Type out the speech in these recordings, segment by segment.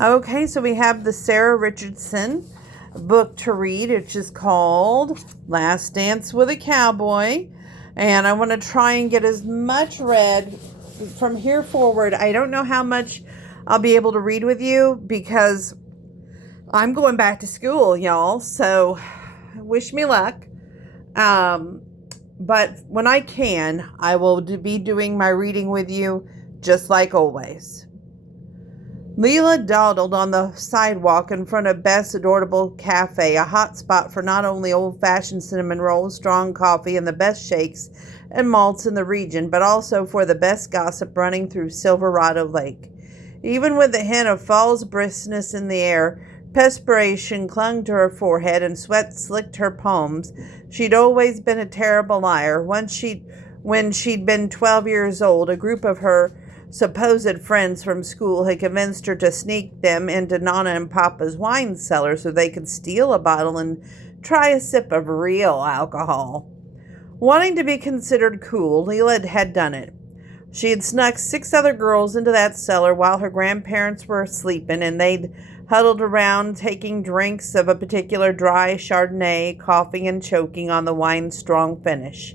Okay, so we have the Sara Richardson book to read, which is called Last Dance with a Cowboy. And I want to try and get as much read from here forward. I don't know how much I'll be able to read with you because I'm going back to school, y'all. So wish me luck. But when I can, I will be doing my reading with you just like always. Leela dawdled on the sidewalk in front of Beth's adorable cafe, a hot spot for not only old-fashioned cinnamon rolls, strong coffee, and the best shakes and malts in the region, but also for the best gossip running through Silverado Lake. Even with the hint of fall's briskness in the air, perspiration clung to her forehead and sweat slicked her palms. She'd always been a terrible liar. When she'd been 12 years old, a group of her supposed friends from school had convinced her to sneak them into Nana and Papa's wine cellar so they could steal a bottle and try a sip of real alcohol. Wanting to be considered cool, Leela had done it. She had snuck 6 other girls into that cellar while her grandparents were sleeping, and they'd huddled around taking drinks of a particular dry Chardonnay, coughing and choking on the wine's strong finish.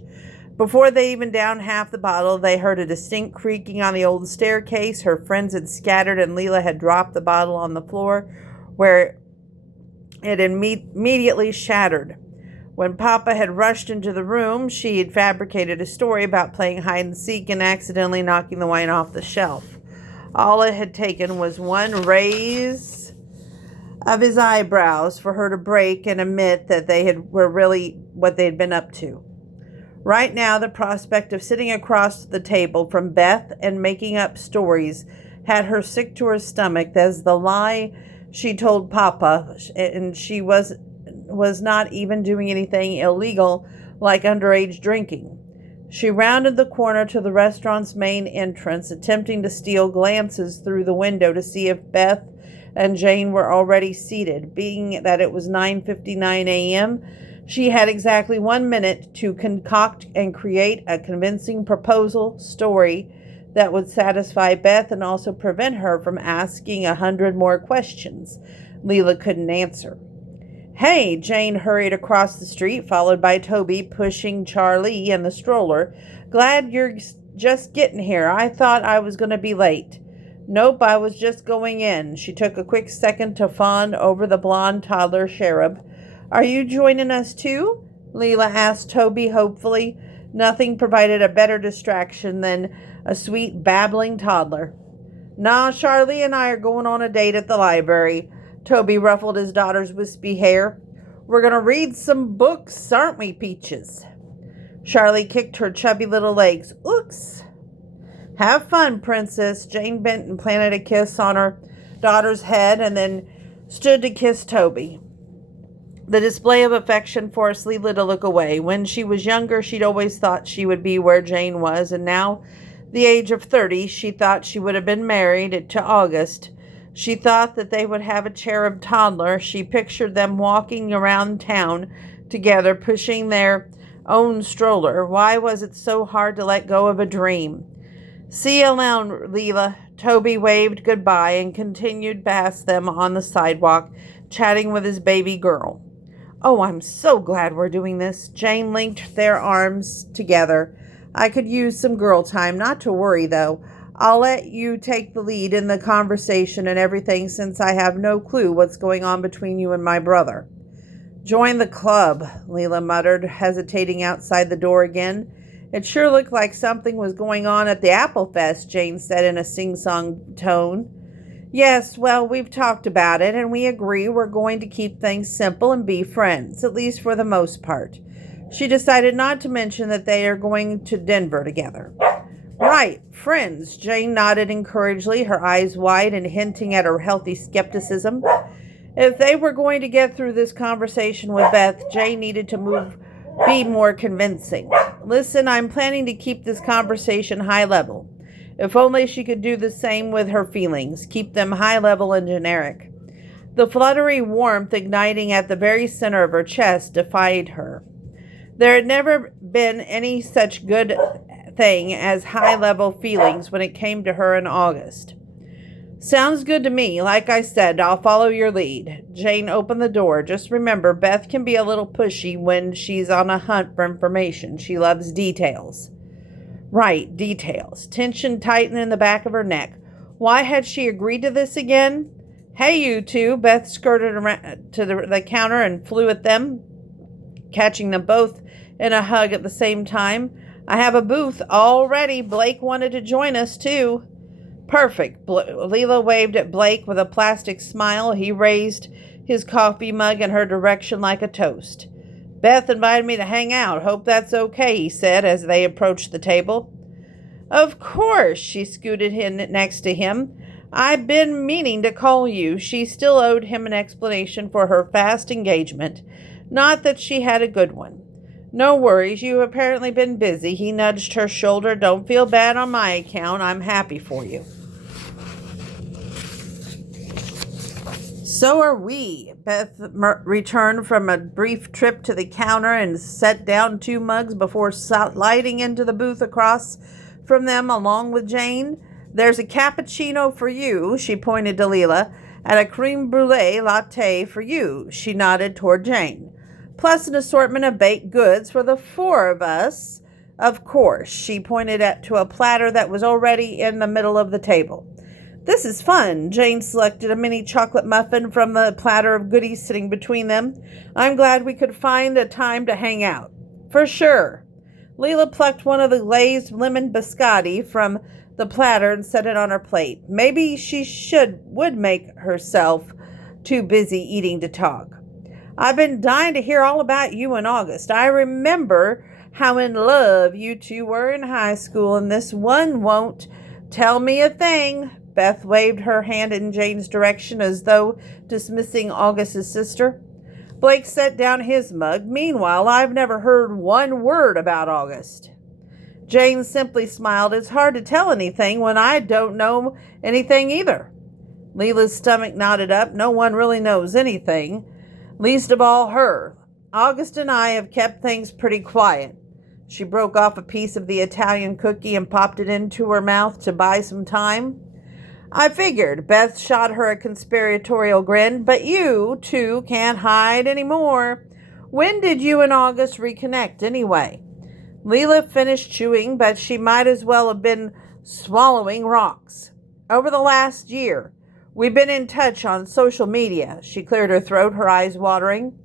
Before they even downed half the bottle, they heard a distinct creaking on the old staircase. Her friends had scattered, and Leela had dropped the bottle on the floor, where it immediately shattered. When Papa had rushed into the room, she had fabricated a story about playing hide-and-seek and accidentally knocking the wine off the shelf. All it had taken was one raise of his eyebrows for her to break and admit that were really what they'd been up to. Right now, the prospect of sitting across the table from Beth and making up stories had her sick to her stomach as the lie she told Papa, and she was not even doing anything illegal like underage drinking. She rounded the corner to the restaurant's main entrance, attempting to steal glances through the window to see if Beth and Jane were already seated. Being that it was 9:59 a.m., she had exactly 1 minute to concoct and create a convincing proposal story that would satisfy Beth and also prevent her from asking 100 more questions Leela couldn't answer. "Hey!" Jane hurried across the street, followed by Toby pushing Charlie in the stroller. "Glad you're just getting here. I thought I was going to be late." "Nope, I was just going in." She took a quick second to fawn over the blonde toddler cherub. "Are you joining us too?" Leela asked Toby hopefully. Nothing provided a better distraction than a sweet, babbling toddler. "Nah, Charlie and I are going on a date at the library." Toby ruffled his daughter's wispy hair. "We're going to read some books, aren't we, Peaches?" Charlie kicked her chubby little legs. "Ooks." "Have fun, Princess." Jane bent and planted a kiss on her daughter's head and then stood to kiss Toby. The display of affection forced Leela to look away. When she was younger, she'd always thought she would be where Jane was, and now, the age of 30, she thought she would have been married to August. She thought that they would have a cherub toddler. She pictured them walking around town together, pushing their own stroller. Why was it so hard to let go of a dream? "See you alone, Leela." Toby waved goodbye and continued past them on the sidewalk, chatting with his baby girl. "Oh, I'm so glad we're doing this." Jane linked their arms together. "I could use some girl time. Not to worry, though. I'll let you take the lead in the conversation and everything since I have no clue what's going on between you and my brother." "Join the club," Leela muttered, hesitating outside the door again. "It sure looked like something was going on at the Apple Fest," Jane said in a sing-song tone. "Yes, well, we've talked about it, and we agree we're going to keep things simple and be friends, at least for the most part." She decided not to mention that they are going to Denver together. "Right, friends." Jane nodded encouragingly, her eyes wide and hinting at her healthy skepticism. If they were going to get through this conversation with Beth, Jane needed to be more convincing. "Listen, I'm planning to keep this conversation high level." If only she could do the same with her feelings, keep them high level and generic. The fluttery warmth igniting at the very center of her chest defied her. There had never been any such good thing as high level feelings when it came to her in August. Sounds good to me. Like I said, I'll follow your lead. Jane opened the door. Just remember, Beth can be a little pushy when she's on a hunt for information. She loves details. Right, details. Tension tightened in the back of her neck. Why had she agreed to this again? Hey, you two. Beth skirted around to the counter and flew at them, catching them both in a hug at the same time. I have a booth all ready. Blake wanted to join us, too. Perfect. Leela waved at Blake with a plastic smile. He raised his coffee mug in her direction like a toast. Beth invited me to hang out. Hope that's okay, he said as they approached the table. Of course, she scooted in next to him. I've been meaning to call you. She still owed him an explanation for her fast engagement. Not that she had a good one. No worries, you've apparently been busy. He nudged her shoulder. Don't feel bad on my account. I'm happy for you. So are we. Beth returned from a brief trip to the counter and set down 2 mugs before sliding into the booth across from them along with Jane. There's a cappuccino for you, she pointed to Leela, and a creme brulee latte for you, she nodded toward Jane. Plus an assortment of baked goods for the 4 of us. Of course, she pointed to a platter that was already in the middle of the table. This is fun. Jane selected a mini chocolate muffin from the platter of goodies sitting between them. I'm glad we could find a time to hang out. For sure. Leela plucked one of the glazed lemon biscotti from the platter and set it on her plate. Maybe she would make herself too busy eating to talk. I've been dying to hear all about you in August. I remember how in love you two were in high school, and this one won't tell me a thing. Beth waved her hand in Jane's direction as though dismissing August's sister. Blake set down his mug. Meanwhile, I've never heard one word about August. Jane simply smiled. It's hard to tell anything when I don't know anything either. Leela's stomach knotted up. No one really knows anything, least of all her. August and I have kept things pretty quiet. She broke off a piece of the Italian cookie and popped it into her mouth to buy some time. I figured. Beth shot her a conspiratorial grin. But you two can't hide anymore. When did you and August reconnect anyway? Leela finished chewing, but she might as well have been swallowing rocks. Over the last year, we've been in touch on social media. She cleared her throat, her eyes watering.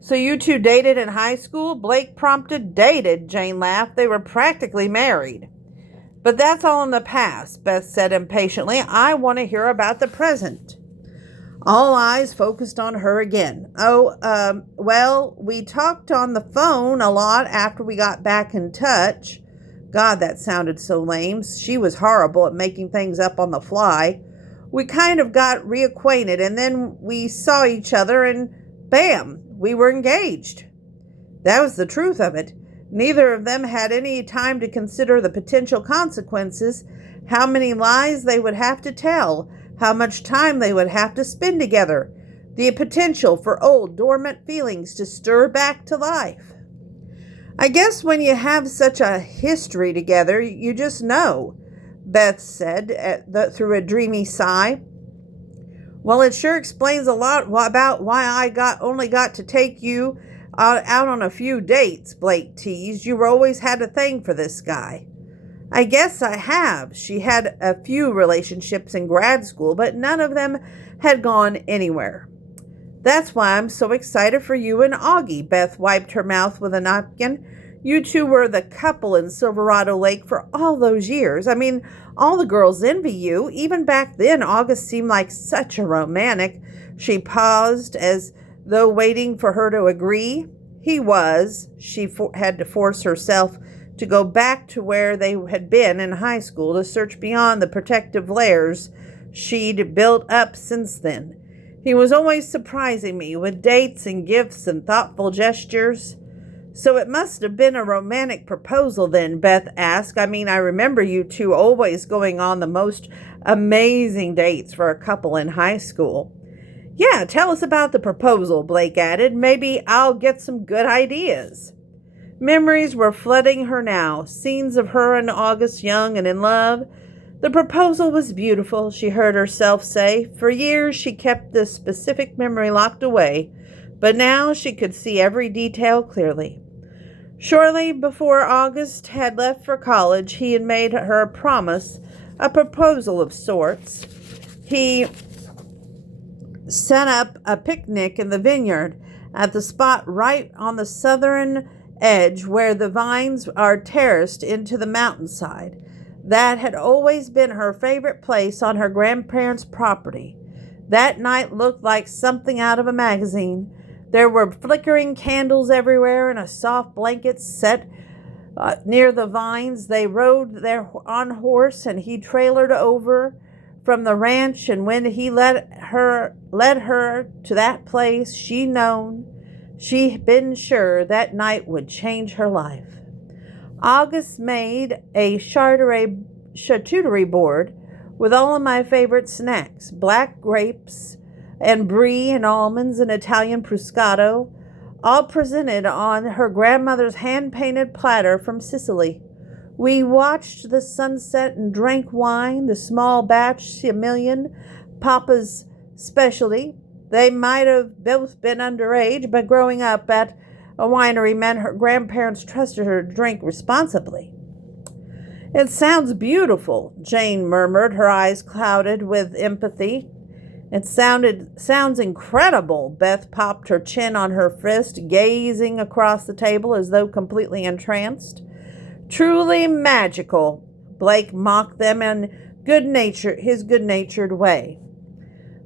So you two dated in high school? Blake prompted. Dated, Jane laughed. They were practically married. But that's all in the past, Beth said impatiently. I want to hear about the present. All eyes focused on her again. Well, we talked on the phone a lot after we got back in touch. God, that sounded so lame. She was horrible at making things up on the fly. We kind of got reacquainted, and then we saw each other, and bam, we were engaged. That was the truth of it. Neither of them had any time to consider the potential consequences, how many lies they would have to tell, how much time they would have to spend together, the potential for old dormant feelings to stir back to life. I guess when you have such a history together, you just know, Beth said through a dreamy sigh. Well, it sure explains a lot about why I only got to take you out on a few dates, Blake teased. You always had a thing for this guy. I guess I have. She had a few relationships in grad school, but none of them had gone anywhere. That's why I'm so excited for you and Augie. Beth wiped her mouth with a napkin. You two were the couple in Silverado Lake for all those years. I mean, all the girls envy you. Even back then, August seemed like such a romantic. She paused as though waiting for her to agree. He was. She had to force herself to go back to where they had been in high school to search beyond the protective layers she'd built up since then. He was always surprising me with dates and gifts and thoughtful gestures. So it must have been a romantic proposal then, Beth asked. I mean, I remember you two always going on the most amazing dates for a couple in high school. Yeah, tell us about the proposal, Blake added. Maybe I'll get some good ideas. Memories were flooding her now, scenes of her and August young and in love. The proposal was beautiful, she heard herself say. For years she kept this specific memory locked away, but now she could see every detail clearly. Shortly before August had left for college, he had made her a promise, a proposal of sorts. He set up a picnic in the vineyard at the spot right on the southern edge where the vines are terraced into the mountainside. That had always been her favorite place on her grandparents' property. That night looked like something out of a magazine. There were flickering candles everywhere and a soft blanket set near the vines. They rode there on horse, and he trailered over from the ranch, and when he led her to that place, she'd been sure that night would change her life. August made a charcuterie board with all of my favorite snacks, black grapes and brie and almonds and Italian prosciutto, all presented on her grandmother's hand-painted platter from Sicily. We watched the sunset and drank wine, the small batch Sicilian, Papa's specialty. They might have both been underage, but growing up at a winery meant her grandparents trusted her to drink responsibly. It sounds beautiful, Jane murmured, her eyes clouded with empathy. It sounds incredible. Beth popped her chin on her fist, gazing across the table as though completely entranced. Truly magical, Blake mocked them in his good-natured way.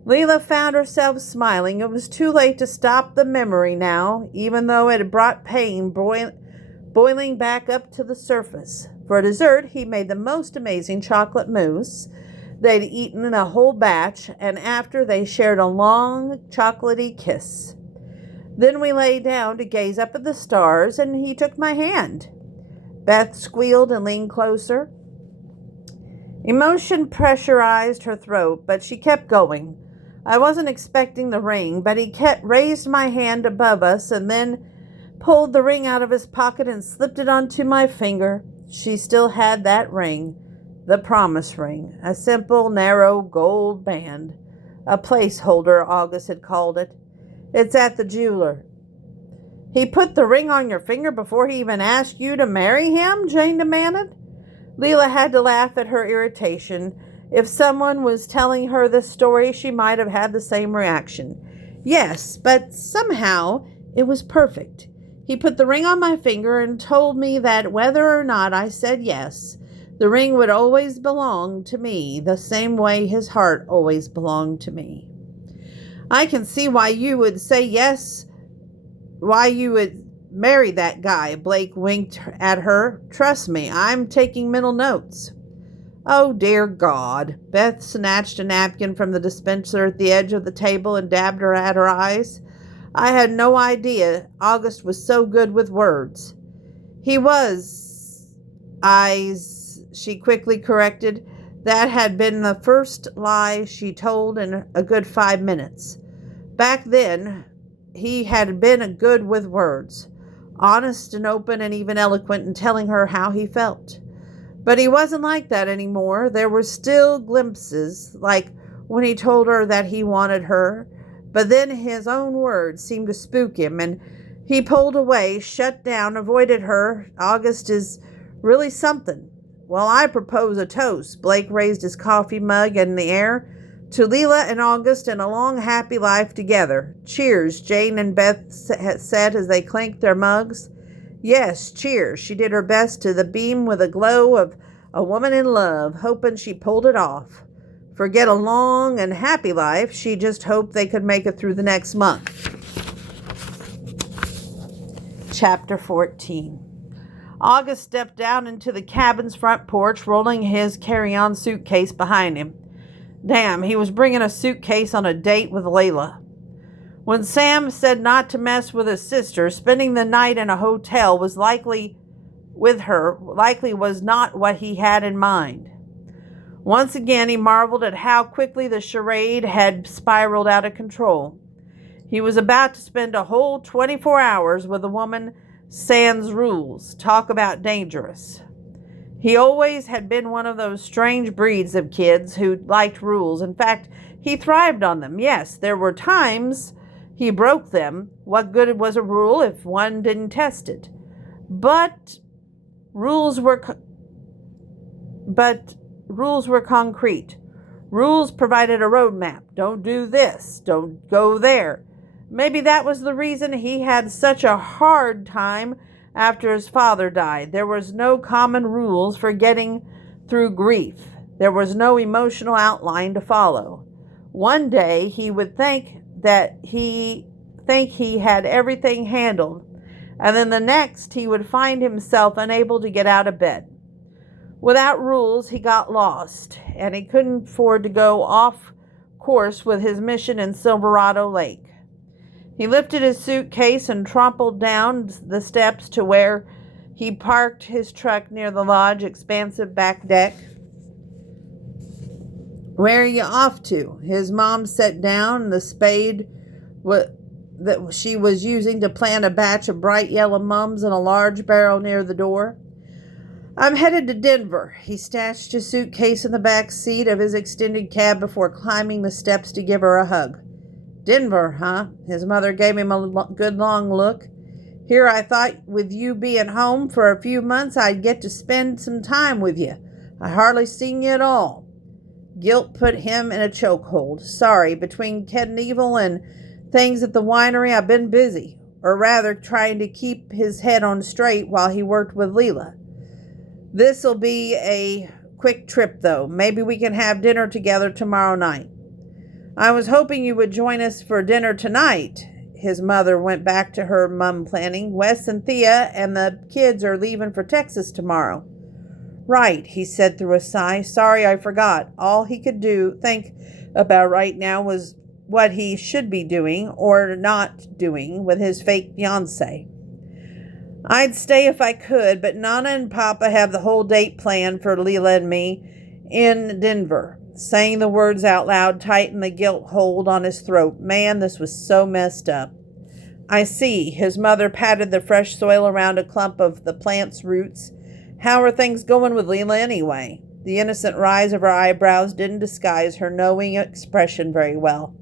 Leela found herself smiling. It was too late to stop the memory now, even though it had brought pain boiling back up to the surface. For dessert, he made the most amazing chocolate mousse. They'd eaten a whole batch, and after they shared a long, chocolatey kiss. Then we lay down to gaze up at the stars, and he took my hand. Beth squealed and leaned closer. Emotion pressurized her throat, but she kept going. I wasn't expecting the ring, but he raised my hand above us and then pulled the ring out of his pocket and slipped it onto my finger. She still had that ring, the promise ring, a simple, narrow gold band, a placeholder, August had called it. It's at the jeweler. He put the ring on your finger before he even asked you to marry him? Jane demanded. Leela had to laugh at her irritation. If someone was telling her this story, she might have had the same reaction. Yes, but somehow it was perfect. He put the ring on my finger and told me that whether or not I said yes, the ring would always belong to me, the same way his heart always belonged to me. I can see why you would say yes, why you would marry that guy. Blake winked at her. Trust me, I'm taking mental notes. Oh, dear God. Beth snatched a napkin from the dispenser at the edge of the table and dabbed her at her eyes. I had no idea August was so good with words. He was. Eyes, she quickly corrected. That had been the first lie she told in a good 5 minutes. Back then, he had been good with words, honest and open and even eloquent in telling her how he felt. But he wasn't like that anymore. There were still glimpses, like when he told her that he wanted her, but then his own words seemed to spook him, and he pulled away, shut down, avoided her. August is really something. Well, I propose a toast. Blake raised his coffee mug in the air. To Leela and August and a long, happy life together. Cheers, Jane and Beth said as they clinked their mugs. Yes, cheers. She did her best to the beam with a glow of a woman in love, hoping she pulled it off. Forget a long and happy life. She just hoped they could make it through the next month. Chapter 14. August stepped down into the cabin's front porch, rolling his carry-on suitcase behind him. Damn, he was bringing a suitcase on a date with Layla. When Sam said not to mess with his sister, spending the night in a hotel was likely was not what he had in mind. Once again, he marveled at how quickly the charade had spiraled out of control. He was about to spend a whole 24 hours with a woman sans rules. Talk about dangerous. He always had been one of those strange breeds of kids who liked rules. In fact, he thrived on them. Yes, there were times he broke them. What good was a rule if one didn't test it? But rules were rules were concrete. Rules provided a roadmap. Don't do this. Don't go there. Maybe that was the reason he had such a hard time after his father died. There was no common rules for getting through grief. There was no emotional outline to follow. One day he would think he had everything handled, and then the next he would find himself unable to get out of bed. Without rules, he got lost, and he couldn't afford to go off course with his mission in Silverado Lake. He lifted his suitcase and trompled down the steps to where he parked his truck near the lodge expansive back deck. "Where are you off to?" His mom set down the spade that she was using to plant a batch of bright yellow mums in a large barrel near the door. "I'm headed to Denver." He stashed his suitcase in the back seat of his extended cab before climbing the steps to give her a hug. "Denver, huh?" His mother gave him a good long look. "Here, I thought with you being home for a few months, I'd get to spend some time with you. I hardly seen you at all." Guilt put him in a chokehold. "Sorry, between Knievel and things at the winery, I've been busy." Or rather, trying to keep his head on straight while he worked with Leela. "This'll be a quick trip, though. Maybe we can have dinner together tomorrow night." "I was hoping you would join us for dinner tonight." His mother went back to her mum planning. "Wes and Thea and the kids are leaving for Texas tomorrow." "Right," he said through a sigh. "Sorry, I forgot." All he could think about right now was what he should be doing or not doing with his fake fiancée. "I'd stay if I could, but Nana and Papa have the whole date planned for Leela and me in Denver." Saying the words out loud tightened the guilt hold on his throat. Man, this was so messed up. "I see." His mother patted the fresh soil around a clump of the plant's roots. "How are things going with Leela anyway?" The innocent rise of her eyebrows didn't disguise her knowing expression very well.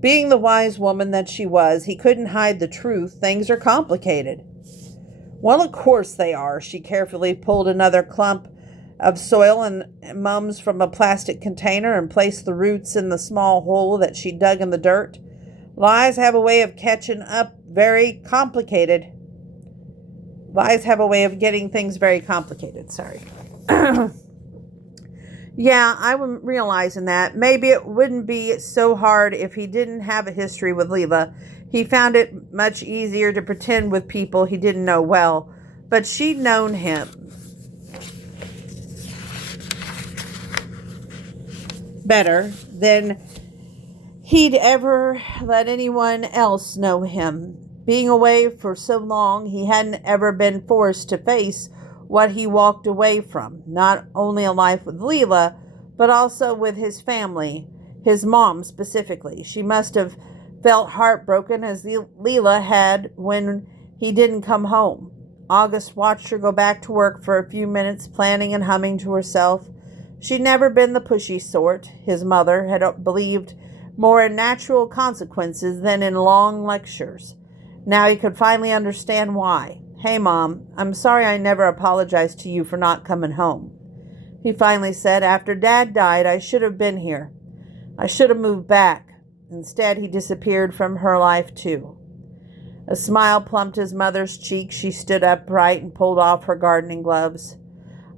Being the wise woman that she was, he couldn't hide the truth. "Things are complicated." "Well, of course they are." She carefully pulled another clump of soil and mums from a plastic container and placed the roots in the small hole that she dug in the dirt. Lies have a way of catching up very complicated. Lies have a way of getting things very complicated. Sorry. Yeah, I'm realizing that. Maybe it wouldn't be so hard if he didn't have a history with Leela. He found it much easier to pretend with people he didn't know well. But she'd known him better than he'd ever let anyone else know him. Being away for so long, he hadn't ever been forced to face what he walked away from. Not only a life with Leela, but also with his family, his mom specifically. She must have felt heartbroken as Leela had when he didn't come home. August watched her go back to work for a few minutes, planning and humming to herself. She'd never been the pushy sort. His mother had believed more in natural consequences than in long lectures. Now he could finally understand why. "Hey, Mom, I'm sorry I never apologized to you for not coming home," he finally said. "After Dad died, I should have been here. I should have moved back." Instead, he disappeared from her life, too. A smile plumped his mother's cheek. She stood upright and pulled off her gardening gloves.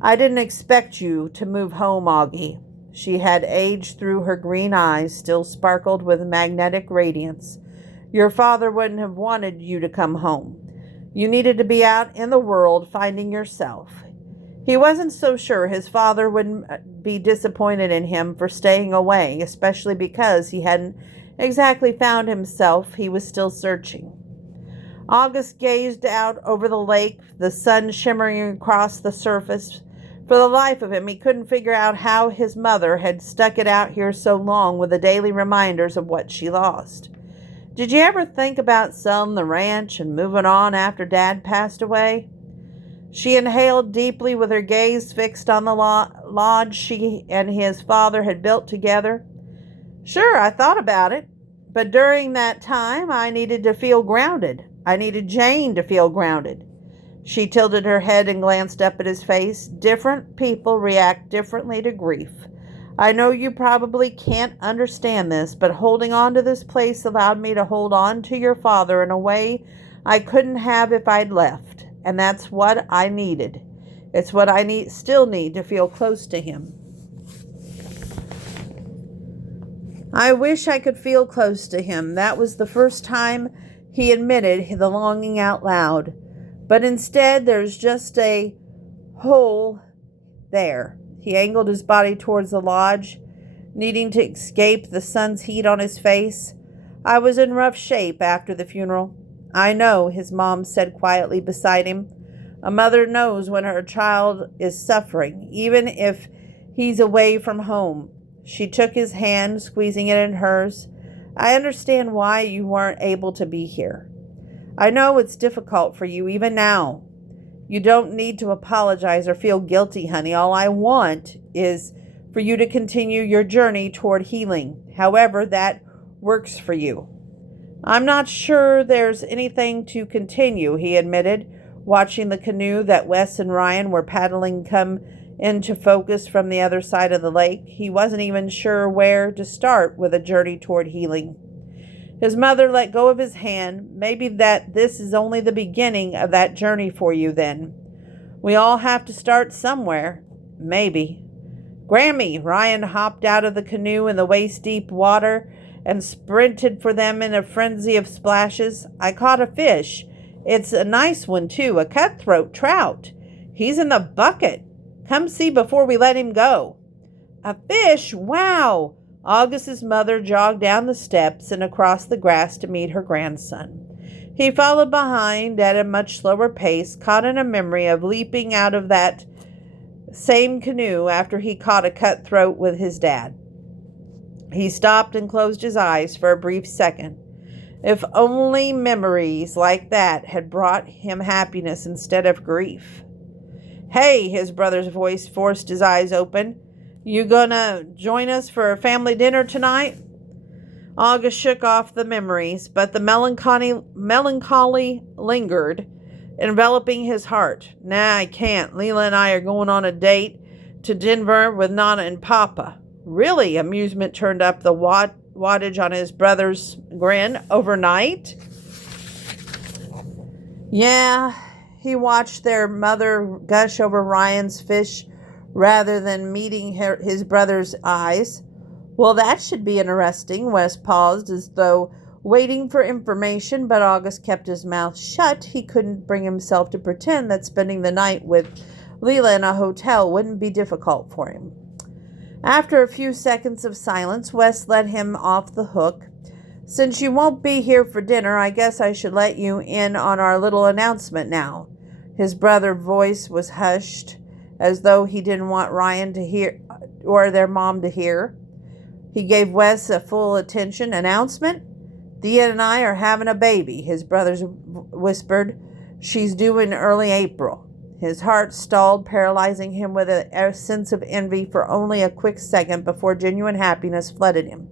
"I didn't expect you to move home, Augie." She had aged through her green eyes, still sparkled with magnetic radiance. "Your father wouldn't have wanted you to come home. You needed to be out in the world finding yourself." He wasn't so sure his father wouldn't be disappointed in him for staying away, especially because he hadn't exactly found himself. He was still searching. August gazed out over the lake, the sun shimmering across the surface. For the life of him, he couldn't figure out how his mother had stuck it out here so long with the daily reminders of what she lost. "Did you ever think about selling the ranch and moving on after Dad passed away?" She inhaled deeply with her gaze fixed on the lodge she and his father had built together. Sure, I thought about it, but during that time I needed to feel grounded. I needed Jane to feel grounded. She tilted her head and glanced up at his face. Different people react differently to grief. I know you probably can't understand this, but holding on to this place allowed me to hold on to your father in a way I couldn't have if I'd left. And that's what I needed. It's what I still need to feel close to him. I wish I could feel close to him. That was the first time he admitted the longing out loud. But instead, there's just a hole there. He angled his body towards the lodge, needing to escape the sun's heat on his face. I was in rough shape after the funeral. I know, his mom said quietly beside him. A mother knows when her child is suffering, even if he's away from home. She took his hand, squeezing it in hers. I understand why you weren't able to be here. I know it's difficult for you even now. You don't need to apologize or feel guilty, honey. All I want is for you to continue your journey toward healing, however that works for you. I'm not sure there's anything to continue, he admitted, watching the canoe that Wes and Ryan were paddling come into focus from the other side of the lake. He wasn't even sure where to start with a journey toward healing. His mother let go of his hand. Maybe that this is only the beginning of that journey for you then. We all have to start somewhere. Maybe. Grammy, Ryan hopped out of the canoe in the waist-deep water and sprinted for them in a frenzy of splashes. I caught a fish. It's a nice one, too, a cutthroat trout. He's in the bucket. Come see before we let him go. A fish? Wow! August's mother jogged down the steps and across the grass to meet her grandson. He followed behind at a much slower pace, caught in a memory of leaping out of that same canoe after he caught a cutthroat with his dad. He stopped and closed his eyes for a brief second. If only memories like that had brought him happiness instead of grief. Hey, his brother's voice forced his eyes open. You gonna join us for a family dinner tonight? August shook off the memories, but the melancholy lingered, enveloping his heart. Nah, I can't. Leela and I are going on a date to Denver with Nana and Papa. Really? Amusement turned up the wattage on his brother's grin. Overnight? Yeah, he watched their mother gush over Ryan's fish rather than meeting his brother's eyes. Well, that should be interesting. Wes paused as though waiting for information, but August kept his mouth shut. He couldn't bring himself to pretend that spending the night with Leela in a hotel wouldn't be difficult for him. After a few seconds of silence, Wes let him off the hook. Since you won't be here for dinner, I guess I should let you in on our little announcement now. His brother's voice was hushed, as though he didn't want Ryan to hear or their mom to hear. He gave Wes a full attention. Announcement? Thea and I are having a baby, his brother whispered. She's due in early April. His heart stalled, paralyzing him with a sense of envy for only a quick second before genuine happiness flooded him.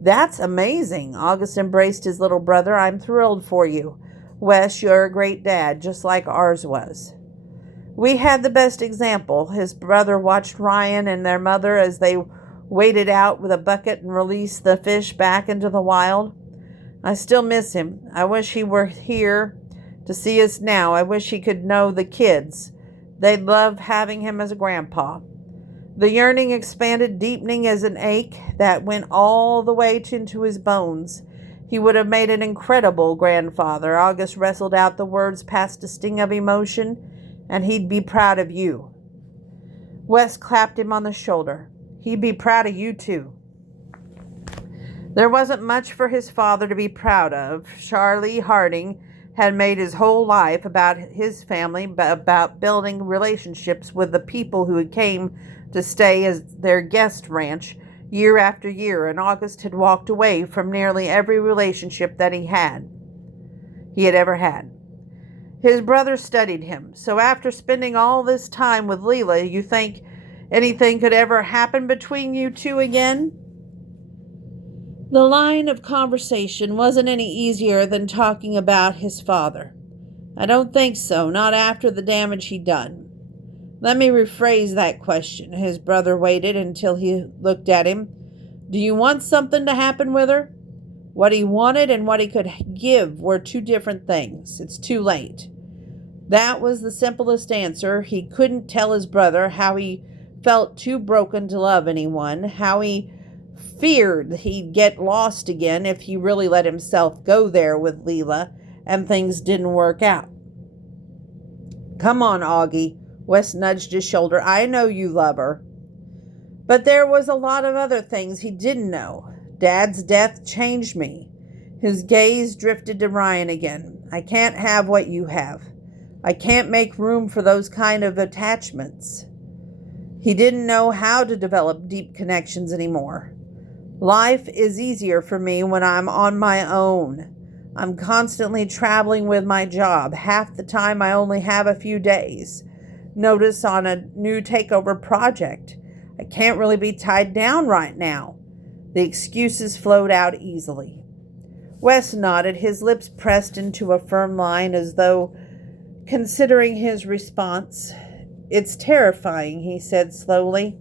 That's amazing. August embraced his little brother. I'm thrilled for you. Wes, you're a great dad, just like ours was. We had the best example. His brother watched Ryan and their mother as they waded out with a bucket and released the fish back into the wild. I still miss him. I wish he were here to see us now. I wish he could know the kids. They'd love having him as a grandpa. The yearning expanded, deepening as an ache that went all the way into his bones. He would have made an incredible grandfather. August wrestled out the words past a sting of emotion. And he'd be proud of you. Wes clapped him on the shoulder. He'd be proud of you, too. There wasn't much for his father to be proud of. Charlie Harding had made his whole life about his family, about building relationships with the people who came to stay as their guest ranch year after year, and August had walked away from nearly every relationship that he had ever had. His brother studied him. So after spending all this time with Leela, you think anything could ever happen between you two again? The line of conversation wasn't any easier than talking about his father. I don't think so, not after the damage he'd done. Let me rephrase that question. His brother waited until he looked at him. Do you want something to happen with her? What he wanted and what he could give were two different things. It's too late. That was the simplest answer. He couldn't tell his brother how he felt too broken to love anyone, how he feared he'd get lost again if he really let himself go there with Leela and things didn't work out. Come on, Augie. Wes nudged his shoulder. I know you love her. But there was a lot of other things he didn't know. Dad's death changed me. His gaze drifted to Ryan again. I can't have what you have. I can't make room for those kind of attachments. He didn't know how to develop deep connections anymore. Life is easier for me when I'm on my own. I'm constantly traveling with my job. Half the time I only have a few days. Notice on a new takeover project. I can't really be tied down right now. The excuses flowed out easily. Wes nodded, his lips pressed into a firm line as though considering his response. It's terrifying, he said slowly.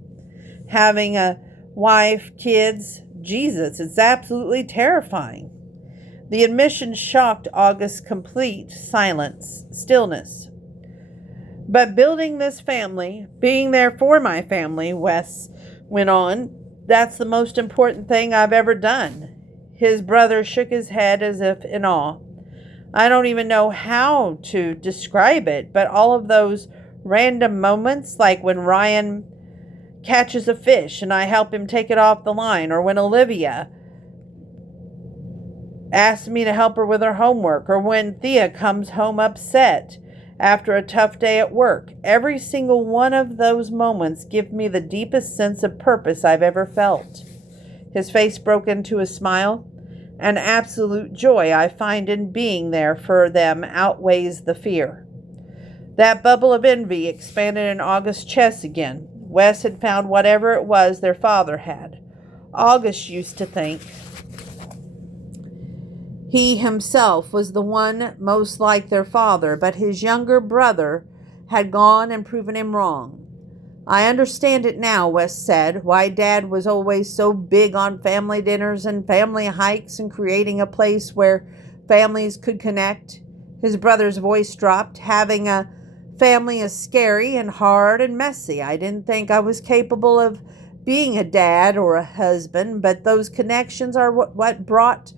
Having a wife, kids, Jesus, it's absolutely terrifying. The admission shocked August's complete stillness. But building this family, being there for my family, Wes went on, that's the most important thing I've ever done. His brother shook his head as if in awe. I don't even know how to describe it, but all of those random moments, like when Ryan catches a fish and I help him take it off the line, or when Olivia asks me to help her with her homework, or when Thea comes home upset after a tough day at work. Every single one of those moments give me the deepest sense of purpose I've ever felt. His face broke into a smile. An absolute joy I find in being there for them outweighs the fear. That bubble of envy expanded in August's chest again. Wes had found whatever it was their father had. August used to think he himself was the one most like their father, but his younger brother had gone and proven him wrong. I understand it now, Wes said, why Dad was always so big on family dinners and family hikes and creating a place where families could connect. His brother's voice dropped. Having a family is scary and hard and messy. I didn't think I was capable of being a dad or a husband, but those connections are what brought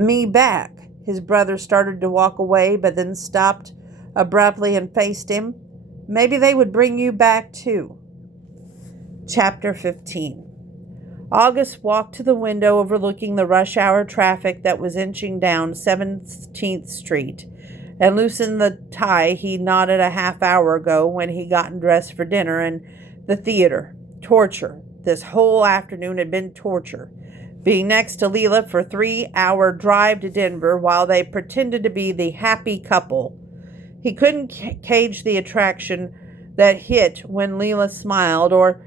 me back. His brother started to walk away, but then stopped abruptly and faced him. Maybe they would bring you back too. Chapter 15. August walked to the window overlooking the rush hour traffic that was inching down 17th Street and loosened the tie he knotted a half hour ago when he got dressed for dinner and the theater. Torture. This whole afternoon had been torture. Being next to Leela for a 3-hour drive to Denver while they pretended to be the happy couple. He couldn't cage the attraction that hit when Leela smiled or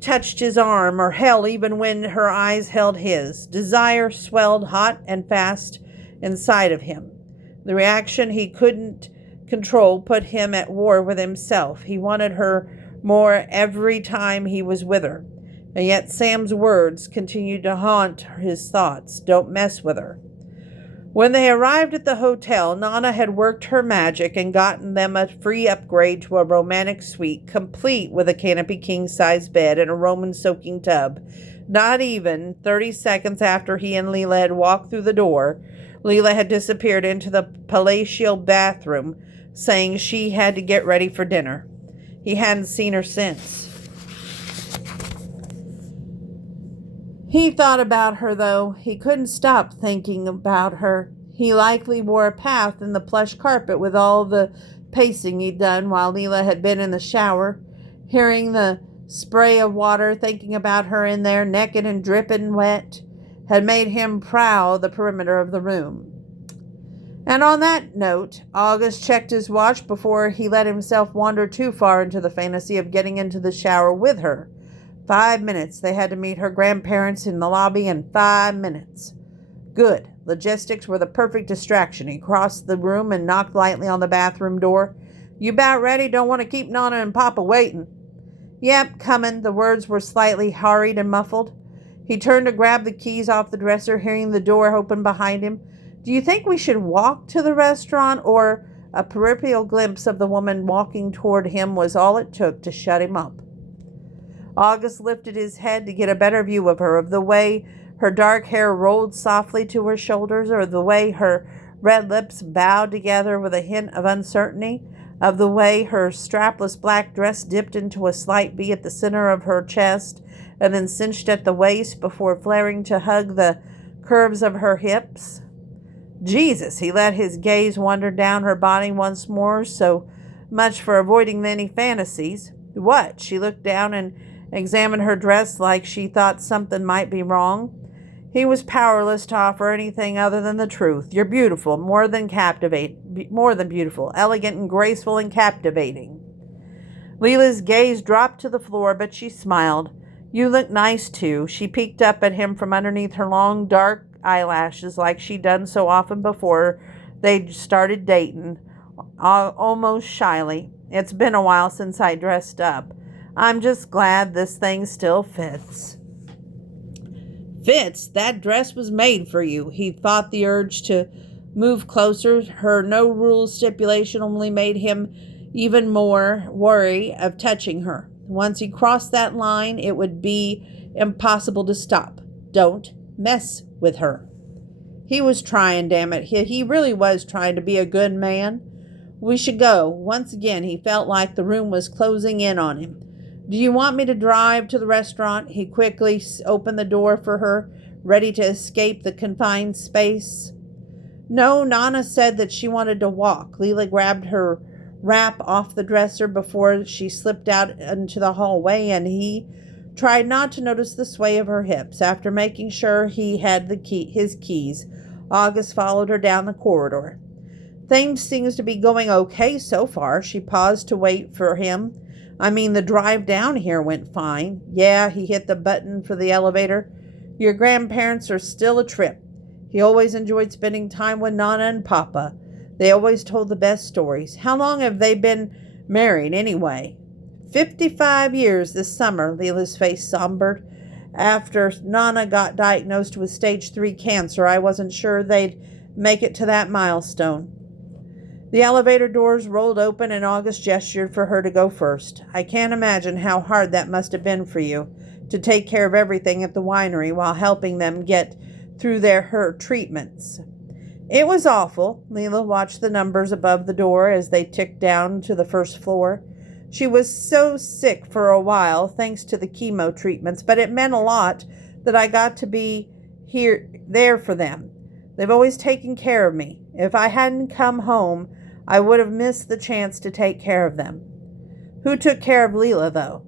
touched his arm, or hell, even when her eyes held his. Desire swelled hot and fast inside of him. The reaction he couldn't control put him at war with himself. He wanted her more every time he was with her. And yet Sam's words continued to haunt his thoughts. Don't mess with her. When they arrived at the hotel, Nana had worked her magic and gotten them a free upgrade to a romantic suite, complete with a canopy king-size bed and a Roman soaking tub. Not even 30 seconds after he and Leela had walked through the door, Leela had disappeared into the palatial bathroom, saying she had to get ready for dinner. He hadn't seen her since. He thought about her, though. He couldn't stop thinking about her. He likely wore a path in the plush carpet with all the pacing he'd done while Leela had been in the shower. Hearing the spray of water, thinking about her in there, naked and dripping wet, had made him prowl the perimeter of the room. And on that note, August checked his watch before he let himself wander too far into the fantasy of getting into the shower with her. 5 minutes. They had to meet her grandparents in the lobby in 5 minutes. Good. Logistics were the perfect distraction. He crossed the room and knocked lightly on the bathroom door. You about ready? Don't want to keep Nana and Papa waiting. Yep, coming. The words were slightly hurried and muffled. He turned to grab the keys off the dresser, hearing the door open behind him. Do you think we should walk to the restaurant? Or a peripheral glimpse of the woman walking toward him was all it took to shut him up. August lifted his head to get a better view of her, of the way her dark hair rolled softly to her shoulders, or the way her red lips bowed together with a hint of uncertainty, of the way her strapless black dress dipped into a slight V at the center of her chest and then cinched at the waist before flaring to hug the curves of her hips. Jesus, he let his gaze wander down her body once more, so much for avoiding any fantasies. What? She looked down and examined her dress like she thought something might be wrong. He was powerless to offer anything other than the truth. You're beautiful, more than beautiful, elegant and graceful and captivating. Leela's gaze dropped to the floor, but she smiled. You look nice, too. She peeked up at him from underneath her long, dark eyelashes like she'd done so often before they'd started dating, almost shyly. It's been a while since I dressed up. I'm just glad this thing still fits. Fits? That dress was made for you. He fought the urge to move closer. Her no-rules stipulation only made him even more wary of touching her. Once he crossed that line, it would be impossible to stop. Don't mess with her. He was trying, damn it. He really was trying to be a good man. We should go. Once again, he felt like the room was closing in on him. Do you want me to drive to the restaurant? He quickly opened the door for her, ready to escape the confined space. No, Nana said that she wanted to walk. Leela grabbed her wrap off the dresser before she slipped out into the hallway, and he tried not to notice the sway of her hips. After making sure he had his keys, August followed her down the corridor. Things seems to be going okay so far. She paused to wait for him. I mean, the drive down here went fine. Yeah, he hit the button for the elevator. Your grandparents are still a trip. He always enjoyed spending time with Nana and Papa. They always told the best stories. How long have they been married, anyway? 55 years this summer, Leela's face sombered. After Nana got diagnosed with stage 3 cancer, I wasn't sure they'd make it to that milestone. The elevator doors rolled open and August gestured for her to go first. I can't imagine how hard that must have been for you, to take care of everything at the winery while helping them get through her treatments. It was awful. Leela watched the numbers above the door as they ticked down to the first floor. She was so sick for a while, thanks to the chemo treatments, but it meant a lot that I got to be there for them. They've always taken care of me. If I hadn't come home, I would have missed the chance to take care of them. Who took care of Leela, though?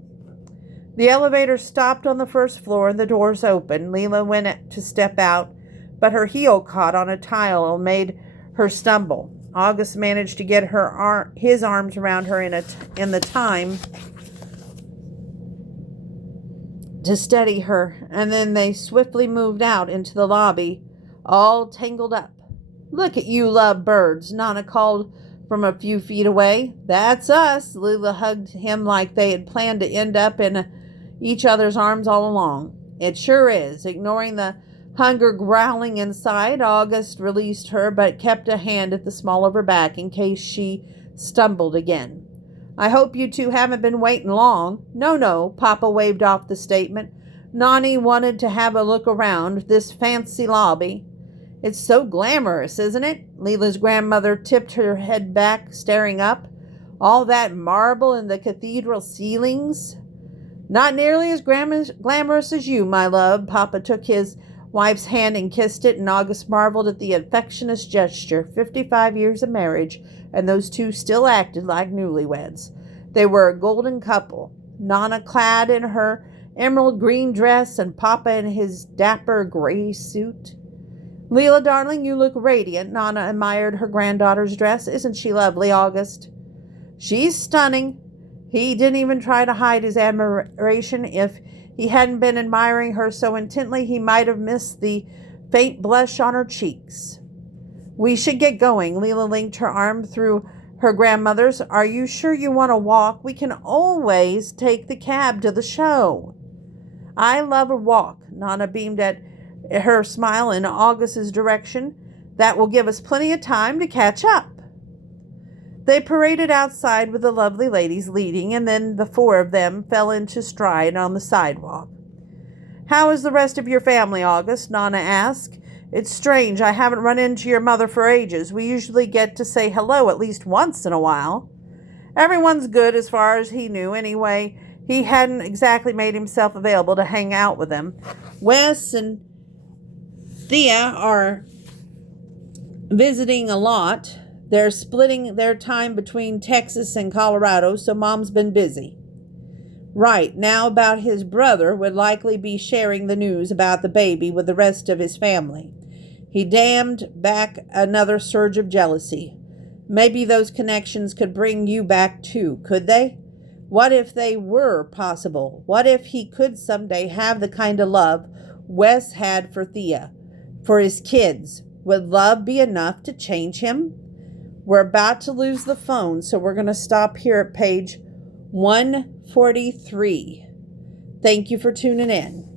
The elevator stopped on the first floor and the doors opened. Leela went to step out, but her heel caught on a tile and made her stumble. August managed to get his arms around her in the time to steady her, and then they swiftly moved out into the lobby, all tangled up. Look at you love birds, Nana called from a few feet away. That's us. Leela hugged him like they had planned to end up in each other's arms all along. It sure is. Ignoring the hunger growling inside, August released her but kept a hand at the small of her back in case she stumbled again. I hope you two haven't been waiting long. No, Papa waved off the statement. Nani wanted to have a look around this fancy lobby. It's so glamorous, isn't it? Leela's grandmother tipped her head back, staring up. All that marble in the cathedral ceilings. Not nearly as glamorous as you, my love. Papa took his wife's hand and kissed it, and August marveled at the affectionate gesture. 55 years of marriage, and those two still acted like newlyweds. They were a golden couple. Nana clad in her emerald green dress, and Papa in his dapper gray suit. Leela, darling, you look radiant. Nana admired her granddaughter's dress. Isn't she lovely, August? She's stunning. He didn't even try to hide his admiration. If he hadn't been admiring her so intently, he might have missed the faint blush on her cheeks. We should get going. Leela linked her arm through her grandmother's. Are you sure you want to walk? We can always take the cab to the show. I love a walk. Nana beamed at her smile in August's direction. That will give us plenty of time to catch up. They paraded outside with the lovely ladies leading, and then the four of them fell into stride on the sidewalk. How is the rest of your family, August? Nana asked. It's strange. I haven't run into your mother for ages. We usually get to say hello at least once in a while. Everyone's good as far as he knew. Anyway, he hadn't exactly made himself available to hang out with them. Wes and Thea are visiting a lot. They're splitting their time between Texas and Colorado, so Mom's been busy. Right, now about his brother would likely be sharing the news about the baby with the rest of his family. He dammed back another surge of jealousy. Maybe those connections could bring you back too, could they? What if they were possible? What if he could someday have the kind of love Wes had for Thea, for his kids? Would love be enough to change him? We're about to lose the phone, so we're going to stop here at page 143. Thank you for tuning in.